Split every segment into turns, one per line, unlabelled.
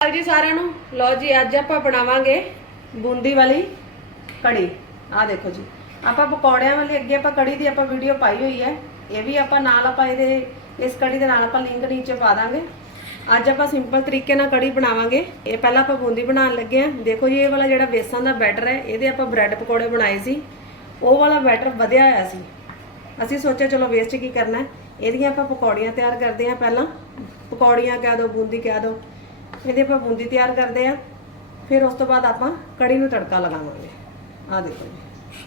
ਹਾਲ ਜੀ ਸਾਰਿਆਂ ਨੂੰ। ਲਓ ਜੀ, ਅੱਜ ਆਪਾਂ ਬਣਾਵਾਂਗੇ ਬੂੰਦੀ ਵਾਲੀ ਕੜੀ। ਆਹ ਦੇਖੋ ਜੀ। ਆਪਾਂ ਪਕੌੜਿਆਂ ਵਾਲੀ, ਅੱਗੇ ਆਪਾਂ ਕੜੀ ਦੀ ਆਪਾਂ ਵੀਡੀਓ ਪਾਈ ਹੋਈ ਹੈ। ਇਹ ਵੀ ਆਪਾਂ ਨਾਲ ਆਪਾਂ ਇਹਦੇ, ਇਸ ਕੜੀ ਦੇ ਨਾਲ ਆਪਾਂ ਲਿੰਕ ਨੀਚੇ ਪਾ ਦਾਂਗੇ। ਅੱਜ ਆਪਾਂ ਸਿੰਪਲ ਤਰੀਕੇ ਨਾਲ ਕੜੀ ਬਣਾਵਾਂਗੇ। ਇਹ ਪਹਿਲਾਂ ਆਪਾਂ ਬੂੰਦੀ ਬਣਾਉਣ ਲੱਗੇ ਆ ਦੇਖੋ ਜੀ, ਇਹ ਵਾਲਾ ਜਿਹੜਾ ਬੇਸਨ ਦਾ ਬੈਟਰ ਹੈ, ਇਹਦੇ ਆਪਾਂ ਬ੍ਰੈਡ ਪਕੌੜੇ ਬਣਾਏ ਸੀ। ਉਹ ਵਾਲਾ ਬੈਟਰ ਵਧਿਆ ਹੋਇਆ ਸੀ। ਅਸੀਂ ਸੋਚਿਆ, ਚਲੋ ਵੇਸਟ ਕੀ ਕਰਨਾ ਇਹਦੀਆਂ ਆਪਾਂ ਪਕੌੜੀਆਂ ਤਿਆਰ ਕਰਦੇ ਹਾਂ ਪਹਿਲਾਂ। ਪਕੌੜੀਆਂ ਕਹਿ ਦੋ ਬੂੰਦੀ ਕਹਿ ਦੋ ਇਹਦੇ ਆਪਾਂ ਬੂੰਦੀ ਤਿਆਰ ਕਰਦੇ ਆ ਫਿਰ ਉਸ ਤੋਂ ਬਾਅਦ ਆਪਾਂ ਕੜੀ ਨੂੰ ਤੜਕਾ ਲਗਾਵਾਂਗੇ। ਆਹ ਦੇਖੋ ਜੀ।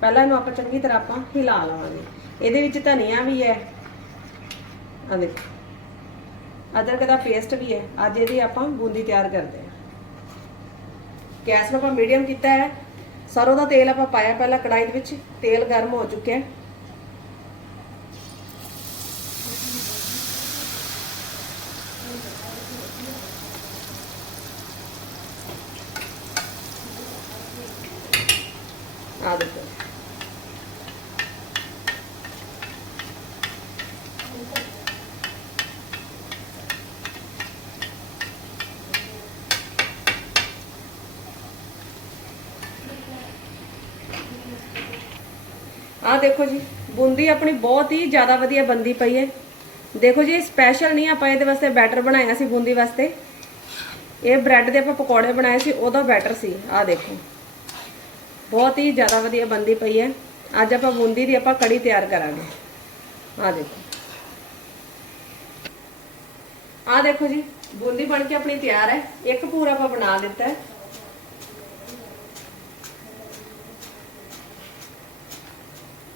ਪਹਿਲਾਂ ਇਹਨੂੰ ਆਪਾਂ ਚੰਗੀ ਤਰ੍ਹਾਂ ਆਪਾਂ ਹਿਲਾ ਲਵਾਂਗੇ। ਇਹਦੇ ਵਿੱਚ ਧਨੀਆ ਵੀ ਹੈ। ਆਹ ਦੇਖੋ। ਅਦਰਕ ਦਾ ਪੇਸਟ ਵੀ ਹੈ। ਅੱਜ ਇਹਦੀ ਆਪਾਂ ਬੂੰਦੀ ਤਿਆਰ ਕਰਦੇ ਹਾਂ। ਗੈਸ ਨੂੰ ਆਪਾਂ ਮੀਡੀਅਮ ਕੀਤਾ ਹੈ। ਸਰੋਂ ਦਾ ਤੇਲ ਆਪਾਂ ਪਾਇਆ ਪਹਿਲਾਂ ਕੜਾਈ ਦੇ ਵਿੱਚ। ਤੇਲ ਗਰਮ ਹੋ ਚੁੱਕਿਆ ਹੈ ਆ ਦੇਖੋ ਆ ਦੇਖੋ ਜੀ, ਬੂੰਦੀ ਆਪਣੀ ਬਹੁਤ ਹੀ ਜ਼ਿਆਦਾ ਵਧੀਆ ਬੰਦੀ ਪਈ ਹੈ। ਦੇਖੋ ਜੀ ਸਪੈਸ਼ਲ ਨਹੀਂ ਆਪਾਂ ਇਹਦੇ ਵਾਸਤੇ ਬੈਟਰ ਬਣਾਇਆ ਸੀ ਬੂੰਦੀ ਵਾਸਤੇ। ਇਹ ਬ੍ਰੈਡ ਦੇ ਆਪਾਂ ਪਕੌੜੇ ਬਣਾਏ ਸੀ, ਉਹਦਾ ਬੈਟਰ ਸੀ। ਆ ਦੇਖੋ, ਬਹੁਤ ਹੀ ਜ਼ਿਆਦਾ ਵਧੀਆ ਬੰਦੀ ਪਈ ਹੈ। ਅੱਜ ਆਪਾਂ ਬੂੰਦੀ ਦੀ ਆਪਾਂ ਕੜੀ ਤਿਆਰ ਕਰਾਂਗੇ। ਆਹ ਦੇਖੋ। ਆਹ ਦੇਖੋ ਜੀ, ਬੂੰਦੀ ਬਣ ਕੇ ਆਪਣੀ ਤਿਆਰ ਹੈ। ਇੱਕ ਪੂਰਾ ਆਪਾਂ ਬਣਾ ਲਿੱਤਾ ਹੈ।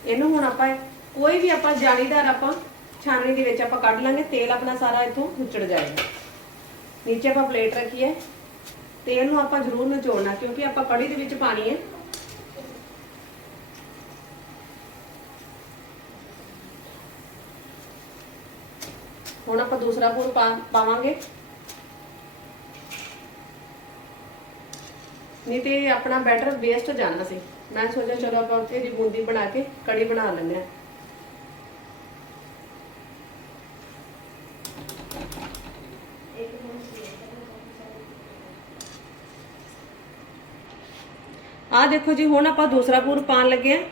ਇਹਨੂੰ ਹੁਣ ਆਪਾਂ ਕੋਈ ਵੀ ਆਪਾਂ ਜਾਲੀਦਾਰ ਆਪਾਂ ਛਾਨਣੀ ਦੇ ਵਿੱਚ ਆਪਾਂ ਕੱਢ ਲਾਂਗੇ, ਤੇਲ ਆਪਣਾ ਸਾਰਾ ਇੱਥੋਂ ਉੱਚੜ ਜਾਏਗਾ। ਨੀਚੇ ਆਪਾਂ ਪਲੇਟ ਰੱਖੀ ਹੈ ਤੇਲ ਨੂੰ ਆਪਾਂ ਜ਼ਰੂਰ ਨਿਚੋੜਨਾ, ਕਿਉਂਕਿ ਆਪਾਂ ਕੜੀ ਦੇ ਵਿੱਚ ਪਾਣੀ ਹੈ। ਹੁਣ ਆਪਾਂ ਦੂਸਰਾ ਪੂਰ ਪਾਵਾਂਗੇ। ਨਹੀਂ ਤੇ ਆਪਣਾ ਬੈਟਰ ਵੇਸਟ ਜਾਣਾ ਸੀ। ਮੈਂ ਸੋਚਿਆ ਚਲੋ ਆਪਾਂ ਉੱਥੇ ਦੀ ਬੂੰਦੀ ਬਣਾ ਕੇ ਕੜੀ ਬਣਾ ਲੈਂਦੇ ਆ ਆ ਦੇਖੋ ਜੀ, ਹੁਣ ਆਪਾਂ ਦੂਸਰਾ ਪੂਰ ਪਾਣ ਲੱਗੇ ਆ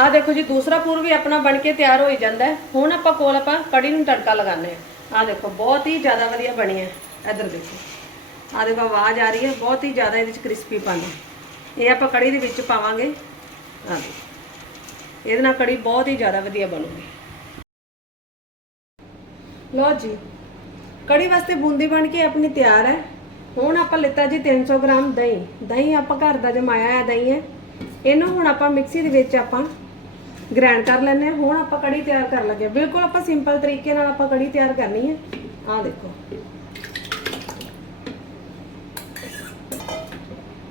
ਆ ਦੇਖੋ ਜੀ, ਦੂਸਰਾ ਪੂਰ ਵੀ ਆਪਣਾ ਬਣ ਕੇ ਤਿਆਰ ਹੋਈ ਜਾਂਦਾ ਹੁਣ ਆਪਾਂ ਕੋਲ ਆਪਾਂ ਕੜੀ ਨੂੰ ਤੜਕਾ ਲਗਾਉਂਦੇ ਆ ਆ ਦੇਖੋ, ਬਹੁਤ ਹੀ ਜ਼ਿਆਦਾ ਵਧੀਆ ਬਣੀ ਹੈ। ਇੱਧਰ ਦੇਖੋ। ਆ ਦੇਖੋ, ਆਵਾਜ਼ ਆ ਰਹੀ ਹੈ, ਬਹੁਤ ਹੀ ਜ਼ਿਆਦਾ ਇਹਦੇ ਵਿੱਚ ਕ੍ਰਿਸਪੀ ਪਾਣੀ ਇਹ ਆਪਾਂ ਕੜੀ ਦੇ ਵਿੱਚ ਪਾਵਾਂਗੇ। ਆ ਦੇਖੋ। ਇਹਦੇ ਨਾਲ ਕੜੀ ਬਹੁਤ ਹੀ ਜ਼ਿਆਦਾ ਵਧੀਆ ਬਣੂਗੀ। ਲਓ ਜੀ, ਕੜੀ ਵਾਸਤੇ ਬੂੰਦੀ ਬਣ ਕੇ ਆਪਣੀ ਤਿਆਰ ਹੈ। ਹੁਣ ਆਪਾਂ ਲਿੱਤਾ ਜੀ 300 ਗ੍ਰਾਮ ਦਹੀਂ। ਦਹੀਂ ਆਪਾਂ ਘਰ ਦਾ ਜਮਾਇਆ ਹੈ ਦਹੀਂ ਹੈ। ਇਹਨੂੰ ਹੁਣ ਆਪਾਂ ਮਿਕਸੀ ਦੇ ਵਿੱਚ ਆਪਾਂ ਗ੍ਰਾਈਂਡ ਕਰ ਲੈਣੇ ਹਾਂ। ਹੁਣ ਆਪਾਂ ਕੜੀ ਤਿਆਰ ਕਰਨ ਲੱਗੇ ਹਾਂ। ਬਿਲਕੁਲ ਆਪਾਂ ਸਿੰਪਲ ਤਰੀਕੇ ਨਾਲ ਆਪਾਂ ਕੜੀ ਤਿਆਰ ਕਰਨੀ ਹੈ। ਆਹ ਦੇਖੋ।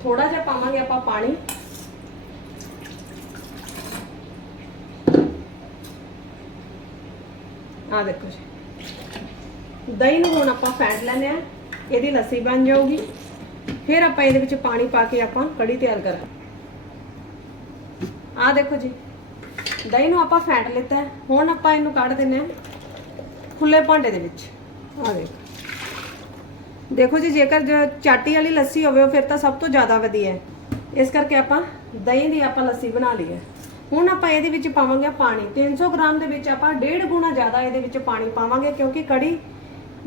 ਥੋੜਾ ਜਿਹਾ ਪਾਵਾਂਗੇ ਆਪਾਂ ਪਾਣੀ। ਆਹ ਦੇਖੋ ਜੀ। ਦਹੀਂ ਨੂੰ ਹੁਣ ਆਪਾਂ ਫੈਂਟ ਲੈਣੇ ਆ ਇਹਦੀ ਲੱਸੀ ਬਣ ਜਾਊਗੀ। ਫਿਰ ਆਪਾਂ ਇਹਦੇ ਵਿੱਚ ਪਾਣੀ ਪਾ ਕੇ ਆਪਾਂ ਕੜੀ ਤਿਆਰ ਕਰਾਂਗੇ। ਆਹ ਦੇਖੋ ਜੀ। ਦਹੀਂ ਨੂੰ ਆਪਾਂ ਫੈਂਟ ਲਿੱਤਾ ਹੁਣ ਆਪਾਂ ਇਹਨੂੰ ਕੱਢ ਦਿੰਨੇ ਆ ਖੁੱਲੇ ਭਾਂਡੇ ਦੇ ਵਿੱਚ। ਆ ਦੇਖੋ ਦੇਖੋ ਜੀ, ਜੇਕਰ ਚਾਟੀ ਵਾਲੀ ਲੱਸੀ ਹੋਵੇ, ਉਹ ਫਿਰ ਤਾਂ ਸਭ ਤੋਂ ਜ਼ਿਆਦਾ ਵਧੀਆ ਹੈ। ਇਸ ਕਰਕੇ ਆਪਾਂ ਦਹੀਂ ਦੀ ਆਪਾਂ ਲੱਸੀ ਬਣਾ ਲਈ ਹੈ। ਹੁਣ ਆਪਾਂ ਇਹਦੇ ਵਿੱਚ ਪਾਵਾਂਗੇ ਪਾਣੀ। 300 ਗ੍ਰਾਮ ਦੇ ਵਿੱਚ ਆਪਾਂ ਡੇਢ ਗੁਣਾ ਜ਼ਿਆਦਾ ਇਹਦੇ ਵਿੱਚ ਪਾਣੀ ਪਾਵਾਂਗੇ, ਕਿਉਂਕਿ ਕੜੀ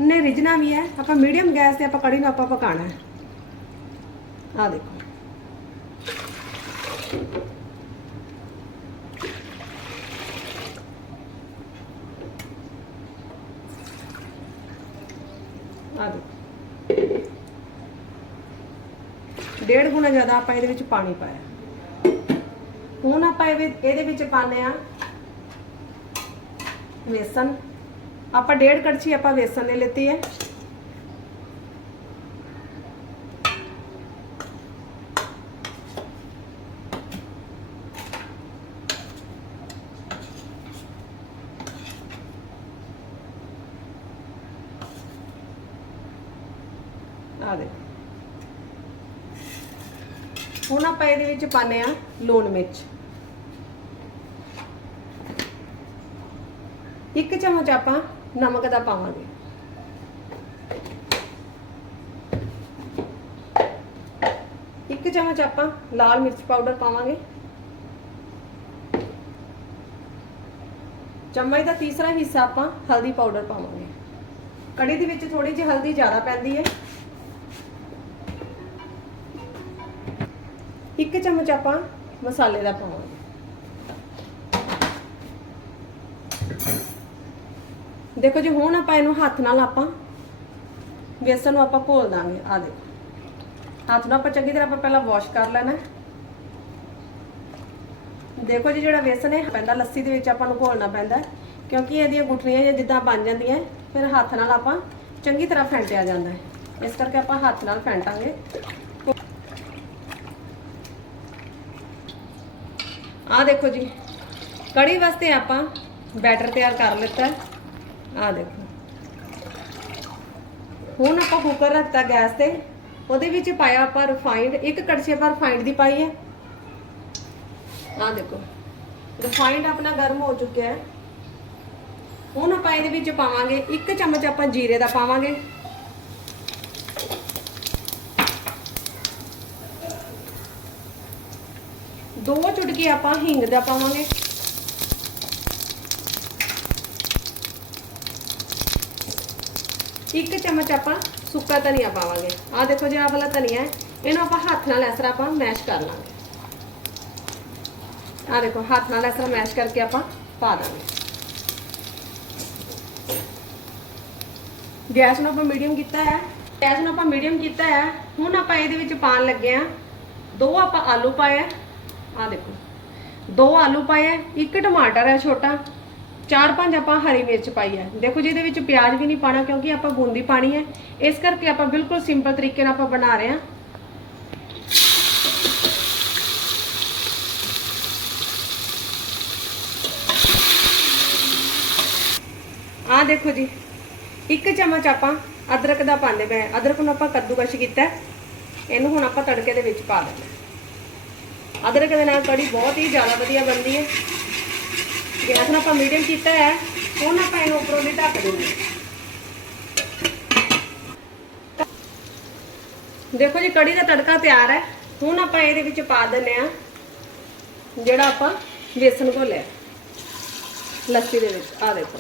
ਨੇ ਰਿਝਣਾ ਵੀ ਹੈ। ਆਪਾਂ ਮੀਡੀਅਮ ਗੈਸ ਤੇ ਆਪਾਂ ਕੜੀ ਨੂੰ ਆਪਾਂ ਪਕਾਣਾ ਹੈ। ਆਹ ਦੇਖੋ ਆ ਦੇਖੋ ਡੇਢ ਗੁਣਾ ਜ਼ਿਆਦਾ ਆਪਾਂ ਇਹਦੇ ਵਿੱਚ ਪਾਣੀ ਪਾਇਆ। ਹੁਣ ਆਪਾਂ ਇਹਦੇ ਵਿੱਚ ਪਾਉਂਦੇ ਆ ਵੇਸਣ। ਆਪਾਂ ਡੇਢ ਕੜਛੀ ਆਪਾਂ ਵੇਸਣ ਨੇ ਲਿੱਤੀ ਹੈ ਆ ਦੇ ਹੁਣ ਆਪਾਂ ਇਹਦੇ ਵਿੱਚ ਪਾਣੇ ਆ ਲੂਣ ਮਿਰਚ। ਇੱਕ ਚਮਚ ਆਪਾਂ ਨਮਕ ਦਾ ਪਾਵਾਂਗੇ। ਇੱਕ ਚਮਚ ਆਪਾਂ ਲਾਲ ਮਿਰਚ ਪਾਊਡਰ ਪਾਵਾਂਗੇ। ਚਮਚ ਦਾ ਤੀਸਰਾ ਹਿੱਸਾ ਆਪਾਂ ਹਲਦੀ ਪਾਊਡਰ ਪਾਵਾਂਗੇ। ਕੜੀ ਦੇ ਵਿੱਚ ਥੋੜੀ ਜਿਹੀ ਹਲਦੀ ਜ਼ਿਆਦਾ ਪੈਂਦੀ ਹੈ। ਇੱਕ ਚਮਚ ਆਪਾਂ ਮਸਾਲੇ ਦਾ ਪਾਵਾਂਗੇ। ਦੇਖੋ ਜੀ, ਹੁਣ ਆਪਾਂ ਇਹਨੂੰ ਹੱਥ ਨਾਲ ਆਪਾਂ ਬੇਸਨ ਨੂੰ ਆਪਾਂ ਘੋਲ ਦਾਂਗੇ। ਆ ਦੇਖੋ। ਹੱਥ ਨੂੰ ਆਪਾਂ ਚੰਗੀ ਤਰ੍ਹਾਂ ਆਪਾਂ ਪਹਿਲਾਂ ਵਾਸ਼ ਕਰ ਲੈਣਾ। ਦੇਖੋ ਜੀ, ਜਿਹੜਾ ਬੇਸਨ ਹੈ ਪੈਂਦਾ ਲੱਸੀ ਦੇ ਵਿੱਚ ਆਪਾਂ ਨੂੰ ਘੋਲਣਾ ਪੈਂਦਾ ਕਿਉਂਕਿ ਇਹਦੀਆਂ ਗੁਠਲੀਆਂ ਜਿੱਦਾਂ ਬਣ ਜਾਂਦੀਆਂ ਫਿਰ ਹੱਥ ਨਾਲ ਆਪਾਂ ਚੰਗੀ ਤਰ੍ਹਾਂ ਫੈਂਟਿਆ ਜਾਂਦਾ ਹੈ। ਇਸ ਕਰਕੇ ਆਪਾਂ ਹੱਥ ਨਾਲ ਫੈਂਟਾਂਗੇ। ਆਹ ਦੇਖੋ ਜੀ। ਕੜੀ ਵਾਸਤੇ ਆਪਾਂ ਬੈਟਰ ਤਿਆਰ ਕਰ ਲਿੱਤਾ। ਆਹ ਦੇਖੋ। ਹੁਣ ਆਪਾਂ ਕੁੱਕਰ ਰੱਖਤਾ ਗੈਸ ਤੇ। ਉਹਦੇ ਵਿੱਚ ਪਾਇਆ ਆਪਾਂ ਰਿਫਾਈਨਡ ਇੱਕ ਕੜਛੇ ਆਪਾਂ ਰਿਫਾਈਨਡ ਦੀ ਪਾਈ ਹੈ। ਆਹ ਦੇਖੋ। ਰਿਫਾਈਨਡ ਆਪਣਾ ਗਰਮ ਹੋ ਚੁੱਕਿਆ ਹੈ। ਹੁਣ ਆਪਾਂ ਇਹਦੇ ਵਿੱਚ ਪਾਵਾਂਗੇ ਇੱਕ ਚਮਚ ਆਪਾਂ ਜੀਰੇ ਦਾ ਪਾਵਾਂਗੇ। ਦੋ ਚੁਟਕੀ ਆਪਾਂ ਹਿੰਗ ਦਾ ਪਾਵਾਂਗੇ। ਇੱਕ ਚਮਚ ਆਪਾਂ ਸੁੱਕਾ ਧਨੀਆ ਪਾਵਾਂਗੇ। ਆਹ ਦੇਖੋ ਜੀ ਆਹ ਵਾਲਾ ਧਨੀਆ ਹੈ, ਇਹਨੂੰ ਆਪਾਂ ਹੱਥ ਨਾਲ ਇਸ ਤਰ੍ਹਾਂ ਆਪਾਂ ਮੈਸ਼ ਕਰ ਲਾਂਗੇ। ਆਹ ਦੇਖੋ, ਹੱਥ ਨਾਲ ਇਸ ਤਰ੍ਹਾਂ ਮੈਸ਼ ਕਰਕੇ ਆਪਾਂ ਪਾ ਦਾਂਗੇ। ਗੈਸ ਨੂੰ ਆਪਾਂ ਮੀਡੀਅਮ ਕੀਤਾ ਹੈ। ਗੈਸ ਨੂੰ ਆਪਾਂ ਮੀਡੀਅਮ ਕੀਤਾ ਹੈ। ਹੁਣ ਆਪਾਂ ਇਹਦੇ ਵਿੱਚ ਪਾਣ ਲੱਗੇ ਆ ਦੋ ਆਪਾਂ ਆਲੂ ਪਾਏ ਆ ਆਹ ਦੇਖੋ। ਦੋ ਆਲੂ ਪਾਏ ਆ, ਇੱਕ ਟਮਾਟਰ ਹੈ ਛੋਟਾ। ਚਾਰ ਪੰਜ ਆਪਾਂ ਹਰੀ ਮਿਰਚ ਪਾਈ ਹੈ ਦੇਖੋ ਜਿਹਦੇ ਵਿੱਚ ਪਿਆਜ਼ ਵੀ ਨਹੀਂ ਪਾਣਾ ਕਿਉਂਕਿ ਆਪਾਂ ਬੂੰਦੀ ਪਾਣੀ ਹੈ ਇਸ ਕਰਕੇ ਆਪਾਂ ਬਿਲਕੁਲ ਸਿੰਪਲ ਤਰੀਕੇ ਨਾਲ ਆਪਾਂ ਬਣਾ ਰਹੇ ਹਾਂ ਆਹ ਦੇਖੋ ਜੀ, ਇੱਕ ਚਮਚ ਆਪਾਂ ਅਦਰਕ ਦਾ ਪਾਉਂਦੇ ਪਏ ਅਦਰਕ ਨੂੰ ਆਪਾਂ ਕੱਦੂਕਸ਼ ਕੀਤਾ। ਇਹਨੂੰ ਹੁਣ ਆਪਾਂ ਤੜਕੇ ਦੇ ਵਿੱਚ ਪਾ ਦੇਣਾ ਹੈ। ਅਦਰਕ ਦੇ ਨਾਲ ਕੜੀ ਬਹੁਤ ਹੀ ਜ਼ਿਆਦਾ ਵਧੀਆ ਬਣਦੀ ਹੈ। ਗੈਸ ਨੂੰ ਆਪਾਂ ਮੀਡੀਅਮ ਕੀਤਾ ਹੈ। ਹੁਣ ਆਪਾਂ ਇਹਨੂੰ ਉੱਪਰੋਂ ਦੀ ਢੱਕ ਦੇਣਾ ਦੇਖੋ ਜੀ, ਕੜੀ ਦਾ ਤੜਕਾ ਤਿਆਰ ਹੈ। ਹੁਣ ਆਪਾਂ ਇਹਦੇ ਵਿੱਚ ਪਾ ਦਿੰਨੇ ਆ ਜਿਹੜਾ ਆਪਾਂ ਬੇਸਨ ਘੋਲਿਆ ਲੱਸੀ ਦੇ ਵਿੱਚ ਆ ਦੇਖੋ।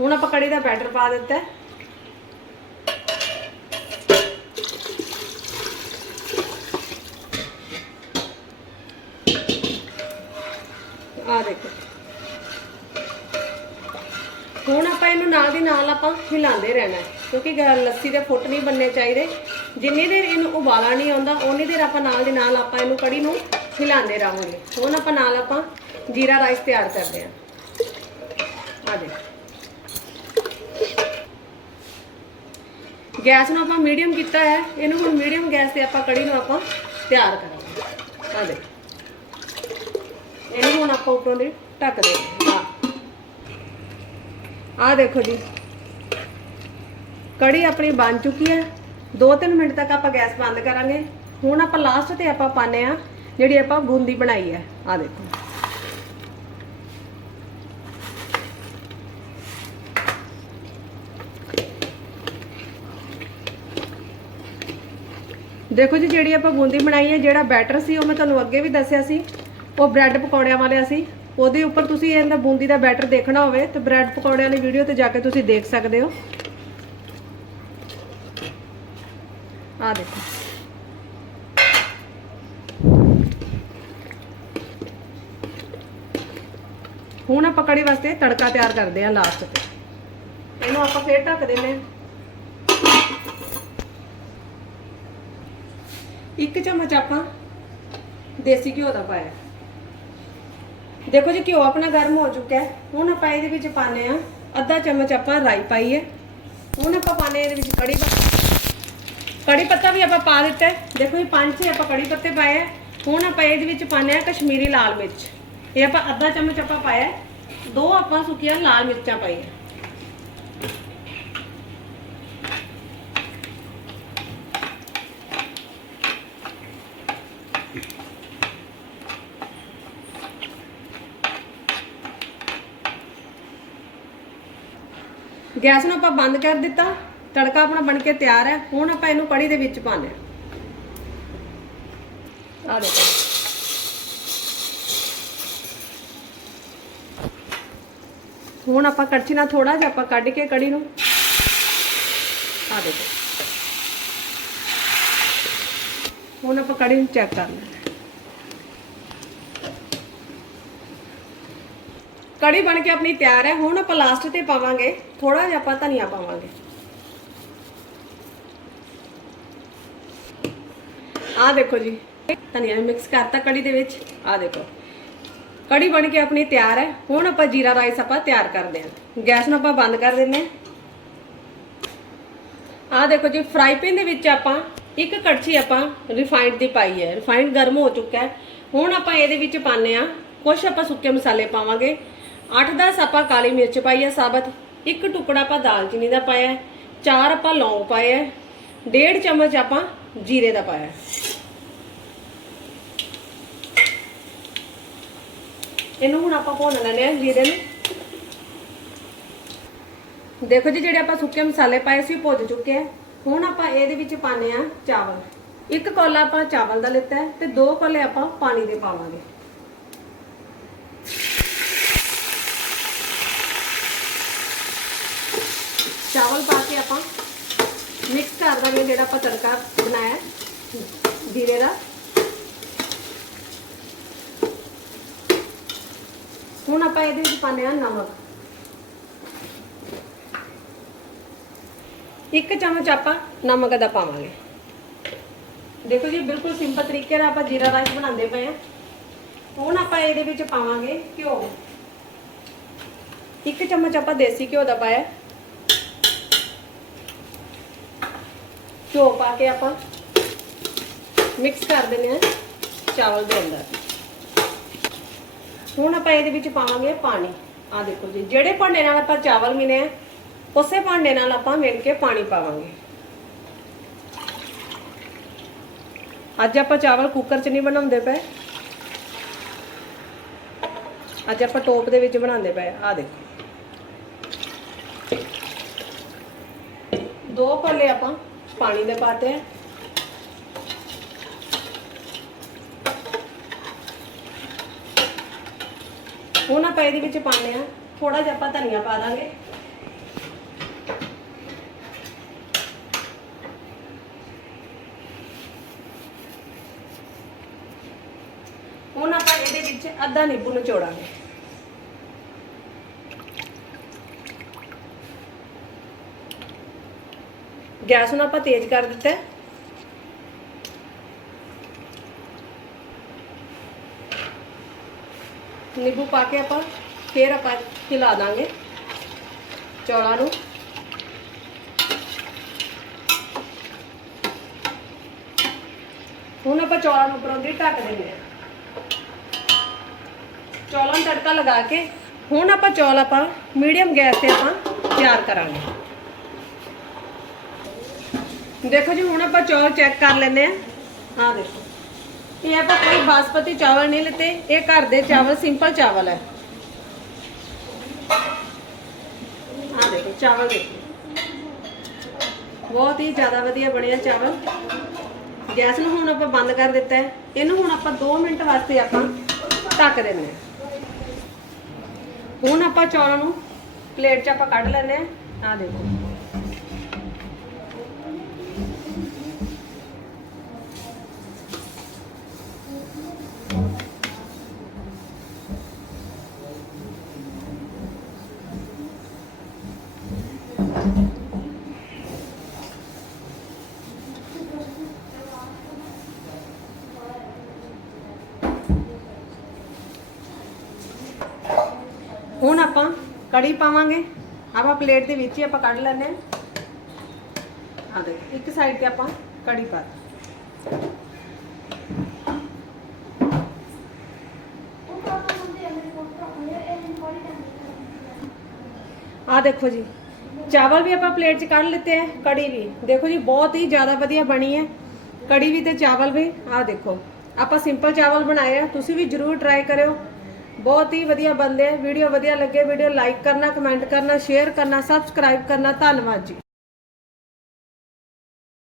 ਹੁਣ ਆਪਾਂ ਕੜੀ ਦਾ ਬੈਟਰ ਪਾ ਦਿੱਤਾ ਹੁਣ ਆਪਾਂ ਇਹਨੂੰ ਨਾਲ ਦੀ ਨਾਲ ਆਪਾਂ ਹਿਲਾਉਂਦੇ ਰਹਿਣਾ ਕਿਉਂਕਿ ਗ- ਲੱਸੀ ਦੇ ਫੁੱਟ ਨਹੀਂ ਬੰਨੇ ਚਾਹੀਦੇ। ਜਿੰਨੀ ਦੇਰ ਇਹਨੂੰ ਉਬਾਲਾ ਨਹੀਂ ਆਉਂਦਾ ਉਨੀ ਦੇਰ ਆਪਾਂ ਨਾਲ ਦੀ ਨਾਲ ਆਪਾਂ ਇਹਨੂੰ ਕੜੀ ਨੂੰ ਹਿਲਾਉਂਦੇ ਰਹਾਂਗੇ। ਹੁਣ ਆਪਾਂ ਨਾਲ ਆਪਾਂ ਜੀਰਾ ਰਾਈਸ ਤਿਆਰ ਕਰਦੇ ਹਾਂ। ਆ ਦੇਖੋ। ਗੈਸ ਨੂੰ ਆਪਾਂ ਮੀਡੀਅਮ ਕੀਤਾ ਹੈ। ਇਹਨੂੰ ਹੁਣ ਮੀਡੀਅਮ ਗੈਸ ਤੇ ਆਪਾਂ ਕੜੀ ਨੂੰ ਆਪਾਂ ਤਿਆਰ ਕਰਾਂਗੇ। ਆ ਦੇਖੋ। ਇਹਨੂੰ ਹੁਣ ਆਪਾਂ ਉੱਪਰੋਂ ਦੀ ਢੱਕ ਦੇ ਆਹ ਦੇਖੋ ਜੀ। ਕੜੀ ਆਪਣੀ ਬਣ ਚੁੱਕੀ ਹੈ। 2-3 ਮਿੰਟ ਤੱਕ ਆਪਾਂ ਗੈਸ ਬੰਦ ਕਰਾਂਗੇ। ਹੁਣ ਆਪਾਂ ਲਾਸਟ ਤੇ ਆਪਾਂ ਪਾਣੇ ਆ ਜਿਹੜੀ ਆਪਾਂ ਬੂੰਦੀ ਬਣਾਈ ਹੈ। ਆਹ ਦੇਖੋ। ਦੇਖੋ ਜੀ, ਜਿਹੜੀ ਆਪਾਂ ਬੂੰਦੀ ਬਣਾਈ ਹੈ, ਜਿਹੜਾ ਬੈਟਰ ਸੀ, ਉਹ ਮੈਂ ਤੁਹਾਨੂੰ ਅੱਗੇ ਵੀ ਦੱਸਿਆ ਸੀ। ਉਹ ਬ੍ਰੈਡ ਪਕੌੜਿਆਂ ਵਾਲਿਆ ਸੀ। ਉਹਦੇ ਉੱਪਰ ਤੁਸੀਂ ਇਹਦਾ ਬੂੰਦੀ ਦਾ ਬੈਟਰ ਦੇਖਣਾ ਹੋਵੇ ਤਾਂ ਬ੍ਰੈਡ ਪਕੌੜਿਆਂ ਵਾਲੀ ਵੀਡੀਓ ਤੇ ਜਾ ਕੇ ਤੁਸੀਂ ਦੇਖ ਸਕਦੇ ਹੋ। ਆ ਦੇਖੋ। ਹੁਣ ਆਪਾਂ ਕੜੀ ਵਾਸਤੇ ਤੜਕਾ ਤਿਆਰ ਕਰਦੇ ਹਾਂ ਲਾਸਟ ਤੇ। ਇਹਨੂੰ ਆਪਾਂ ਫੇਰ ਢੱਕ ਦਿੰਦੇ ਹਾਂ। ਇੱਕ ਚਮਚ ਆਪਾਂ ਦੇਸੀ ਘਿਓ ਦਾ ਪਾਇਆ। ਦੇਖੋ ਜੀ ਘਿਓ ਆਪਣਾ ਗਰਮ ਹੋ ਚੁੱਕਾ ਹੈ ਹੁਣ ਆਪਾਂ ਇਹਦੇ ਵਿੱਚ ਪਾਣੇ ਆ ਅੱਧਾ ਚਮਚ ਆਪਾਂ ਰਾਈ ਪਾਈ ਹੈ ਹੁਣ ਆਪਾਂ ਪਾਣੇ ਇਹਦੇ ਵਿੱਚ ਕੜੀ ਪੱਤਾ ਕੜੀ ਪੱਤਾ ਵੀ ਆਪਾਂ ਪਾ ਦਿੱਤਾ ਹੈ ਦੇਖੋ ਇਹ ਪੰਜ ਛੇ ਆਪਾਂ ਕੜੀ ਪੱਤੇ ਪਾਏ ਆ ਹੁਣ ਆਪਾਂ ਇਹਦੇ ਵਿੱਚ ਪਾਣੇ ਆ ਕਸ਼ਮੀਰੀ ਲਾਲ ਮਿਰਚ ਇਹ ਆਪਾਂ ਅੱਧਾ ਚਮਚ ਆਪਾਂ ਪਾਇਆ ਹੈ। ਦੋ ਆਪਾਂ ਸੁੱਕੀਆਂ ਲਾਲ ਮਿਰਚਾਂ ਪਾਈਆਂ ਗੈਸ ਨੂੰ ਆਪਾਂ ਬੰਦ ਕਰ ਦਿੱਤਾ, ਤੜਕਾ ਆਪਣਾ ਬਣ ਕੇ ਤਿਆਰ ਹੈ, ਹੁਣ ਆਪਾਂ ਇਹਨੂੰ ਕੜੀ ਦੇ ਵਿੱਚ ਪਾਣੇ ਆ ਦੇਖੋ। ਹੁਣ ਆਪਾਂ ਕੜਛੀ ਨਾਲ ਥੋੜਾ ਜਿਹਾ ਆਪਾਂ ਕੱਢ ਕੇ ਕੜੀ ਨੂੰ ਆ ਦੇਖੋ। ਹੁਣ ਆਪਾਂ ਕੜੀ ਨੂੰ ਚੈੱਕ ਕਰ ਲੈਂਦੇ ਕੜੀ ਬਣ ਕੇ ਆਪਣੀ ਤਿਆਰ ਹੈ, ਹੁਣ ਆਪਾਂ ਲਾਸਟ ਤੇ ਪਾਵਾਂਗੇ। ਥੋੜਾ ਜਿਹਾ ਆਪਾਂ ਧਨੀਆ ਪਾਵਾਂਗੇ। ਆ ਦੇਖੋ ਜੀ, ਧਨੀਆ ਮਿਕਸ ਕਰਤਾ ਕੜੀ ਦੇ ਵਿੱਚ। ਆ ਦੇਖੋ, ਕੜੀ ਬਣ ਕੇ ਆਪਣੀ ਤਿਆਰ ਹੈ। ਹੁਣ ਆਪਾਂ ਜੀਰਾ ਰਾਈਸ ਆਪਾਂ ਤਿਆਰ ਕਰਦੇ ਹਾਂ। ਗੈਸ ਨੂੰ ਆਪਾਂ ਬੰਦ ਕਰ ਦਿੰਦੇ ਹਾਂ। ਆ ਦੇਖੋ ਜੀ ਫਰਾਈ ਪੈਨ ਦੇ ਵਿੱਚ ਆਪਾਂ ਇੱਕ ਕੜਛੀ ਆਪਾਂ ਰਿਫਾਈਨਡ ਦੀ ਪਾਈ ਹੈ। ਰਿਫਾਈਨਡ ਗਰਮ ਹੋ ਚੁੱਕਾ ਹੈ। ਹੁਣ ਆਪਾਂ ਇਹਦੇ ਵਿੱਚ ਪਾਣੇ ਆ ਕੁਝ ਆਪਾਂ ਸੁੱਕੇ ਮਸਾਲੇ ਪਾਵਾਂਗੇ। 8-10 ਆਪਾਂ ਕਾਲੀ ਮਿਰਚ ਪਾਈ ਹੈ ਸਾਬਤ, ਇੱਕ ਟੁਕੜਾ ਆਪਾਂ ਦਾਲਚੀਨੀ ਦਾ ਪਾਇਆ ਚਾਰ ਆਪਾਂ ਲੌਂਗ ਪਾਏ ਹੈ, ਡੇਢ ਚਮਚ ਆਪਾਂ ਜੀਰੇ ਦਾ ਪਾਇਆ ਇਹਨੂੰ ਹੁਣ ਆਪਾਂ ਭੁੰਨ ਲੈਣੇ ਆ ਜੀਰੇ ਨੂੰ। ਦੇਖੋ ਜੀ, ਜਿਹੜੇ ਆਪਾਂ ਸੁੱਕੇ ਮਸਾਲੇ ਪਾਏ ਸੀ, ਉਹ ਭੁੱਜ ਚੁੱਕੇ ਆ ਹੁਣ ਆਪਾਂ ਇਹਦੇ ਵਿੱਚ ਪਾਣੇ ਆ ਚਾਵਲ। ਇੱਕ ਕੋਲਾ ਆਪਾਂ ਚਾਵਲ ਦਾ ਲਿੱਤਾ ਹੈ ਤੇ ਦੋ ਕੋਲੇ ਆਪਾਂ ਪਾਣੀ ਦੇ ਪਾਵਾਂਗੇ। ਚਾਵਲ ਪਾ ਕੇ ਆਪਾਂ ਮਿਕਸ ਕਰ ਦਾਂਗੇ ਜਿਹੜਾ ਆਪਾਂ ਤੜਕਾ ਬਣਾਇਆ ਹੈ, ਜੀਰੇ ਦਾ ਹੁਣ ਆਪਾਂ ਇਹਦੇ ਵਿੱਚ ਪਾਣੇ ਆ ਨਮਕ ਇੱਕ ਚਮਚ ਆਪਾਂ ਨਮਕ ਦਾ ਪਾਵਾਂਗੇ ਦੇਖੋ ਜੀ ਬਿਲਕੁਲ ਸਿੰਪਲ ਤਰੀਕੇ ਨਾਲ ਆਪਾਂ ਜੀਰਾ ਰਾਈਸ ਬਣਾਉਂਦੇ ਪਏ ਆ ਹੁਣ ਆਪਾਂ ਇਹਦੇ ਵਿੱਚ ਪਾਵਾਂਗੇ ਘਿਓ ਇੱਕ ਚਮਚ ਆਪਾਂ ਦੇਸੀ ਘਿਓ ਦਾ ਪਾਇਆ ਘਿਓ ਪਾ ਕੇ ਆਪਾਂ ਮਿਕਸ ਕਰ ਦਿੰਦੇ ਆ ਚਾਵਲ ਦੇ ਅੰਦਰ। ਹੁਣ ਆਪਾਂ ਇਹਦੇ ਵਿੱਚ ਪਾਵਾਂਗੇ ਪਾਣੀ। ਆ ਦੇਖੋ ਜੀ, ਜਿਹੜੇ ਭਾਂਡੇ ਨਾਲ ਆਪਾਂ ਚਾਵਲ ਮਿਨੇ ਆ, ਉਸੇ ਭਾਂਡੇ ਨਾਲ ਆਪਾਂ ਮਿਲ ਕੇ ਪਾਣੀ ਪਾਵਾਂਗੇ। ਅੱਜ ਆਪਾਂ ਚਾਵਲ ਕੁੱਕਰ 'ਚ ਨਹੀਂ ਬਣਾਉਂਦੇ ਪਏ। ਅੱਜ ਆਪਾਂ ਟੋਪ ਦੇ ਵਿੱਚ ਬਣਾਉਂਦੇ ਪਏ ਆ ਦੇਖੋ। ਦੋ ਭੱਲੇ ਆਪਾਂ ਪਾਣੀ ਦੇ ਪਾਤੇ ਆ। ਹੁਣ ਆਪਾਂ ਇਹਦੇ ਵਿੱਚ ਪਾਉਂਦੇ ਆ। ਥੋੜਾ ਜਿਹਾ ਆਪਾਂ ਧਨੀਆ ਪਾ ਦਾਂਗੇ। ਹੁਣ ਆਪਾਂ ਇਹਦੇ ਵਿੱਚ ਅੱਧਾ ਨਿੰਬੂ ਨਿਚੋੜਾਂਗੇ। ਗੈਸ ਨੂੰ ਆਪਾਂ ਤੇਜ਼ ਕਰ ਦਿੱਤਾ ਹੈ। ਨਿੰਬੂ ਪਾ ਕੇ ਆਪਾਂ ਫੇਰ ਆਪਾਂ ਹਿਲਾ ਦਾਂਗੇ ਚੌਲਾਂ ਨੂੰ। ਹੁਣ ਆਪਾਂ ਚੌਲਾਂ ਨੂੰ ਉੱਪਰੋਂ ਦੀ ਢੱਕ ਦਿੰਦੇ ਹਾਂ। ਚੌਲਾਂ ਨੂੰ ਤੜਕਾ ਲਗਾ ਕੇ ਹੁਣ ਆਪਾਂ ਚੌਲ ਆਪਾਂ ਮੀਡੀਅਮ ਗੈਸ ਤੇ ਆਪਾਂ ਤਿਆਰ ਕਰਾਂਗੇ। ਦੇਖੋ ਜੀ ਹੁਣ ਆਪਾਂ ਚੌਲ ਚੈੱਕ ਕਰ ਲੈਂਦੇ ਆ ਆਹ ਦੇਖੋ। ਇਹ ਆਪਾਂ ਕੋਈ ਬਾਸਪਤੀ ਚਾਵਲ ਨਹੀਂ ਲਿੱਤੇ ਇਹ ਘਰ ਦੇ ਚਾਵਲ ਸਿੰਪਲ ਚਾਵਲ ਹੈ। ਆਹ ਦੇਖੋ ਚਾਵਲ ਦੇਖੋ। ਬਹੁਤ ਹੀ ਜ਼ਿਆਦਾ ਵਧੀਆ ਬਣਿਆ ਚਾਵਲ। ਗੈਸ ਨੂੰ ਹੁਣ ਆਪਾਂ ਬੰਦ ਕਰ ਦਿੱਤਾ ਹੈ। ਇਹਨੂੰ ਹੁਣ ਆਪਾਂ 2 ਮਿੰਟ ਵਾਸਤੇ ਆਪਾਂ ਢੱਕ ਦਿੰਦੇ ਹਾਂ। ਹੁਣ ਆਪਾਂ ਚੌਲਾਂ ਨੂੰ ਪਲੇਟ 'ਚ ਆਪਾਂ ਕੱਢ ਲੈਂਦੇ ਹਾਂ। ਆਹ ਦੇਖੋ। ਕੜੀ ਪਾਵਾਂਗੇ। ਆਪਾਂ ਪਲੇਟ ਦੇ ਵਿੱਚ ਹੀ ਆਪਾਂ ਕੱਢ ਲੈਂਦੇ ਹਾਂ। ਆ ਦੇਖੋ, ਇੱਕ ਸਾਈਡ ਤੇ ਆਪਾਂ ਕੜੀ ਪਾ ਆ ਦੇਖੋ ਜੀ, ਚਾਵਲ ਵੀ ਆਪਾਂ ਪਲੇਟ 'ਚ ਕੱਢ ਲਿੱਤੇ ਹੈ ਕੜੀ ਵੀ। ਦੇਖੋ ਜੀ, ਬਹੁਤ ਹੀ ਜ਼ਿਆਦਾ ਵਧੀਆ ਬਣੀ ਹੈ। ਕੜੀ ਵੀ ਤੇ ਚਾਵਲ ਵੀ ਆ ਦੇਖੋ। ਆਪਾਂ ਸਿੰਪਲ ਚਾਵਲ ਬਣਾਏ ਆ, ਤੁਸੀਂ ਵੀ ਜਰੂਰ ਟਰਾਈ ਕਰਿਓ। ਬਹੁਤ ਹੀ ਵਧੀਆ ਬਣਦੇ ਵੀਡੀਓ ਵਧੀਆ ਲੱਗੇ, ਵੀਡੀਓ ਲਾਈਕ ਕਰਨਾ ਕਮੈਂਟ ਕਰਨਾ ਸ਼ੇਅਰ ਕਰਨਾ ਸਬਸਕ੍ਰਾਈਬ ਕਰਨਾ। ਧੰਨਵਾਦ ਜੀ।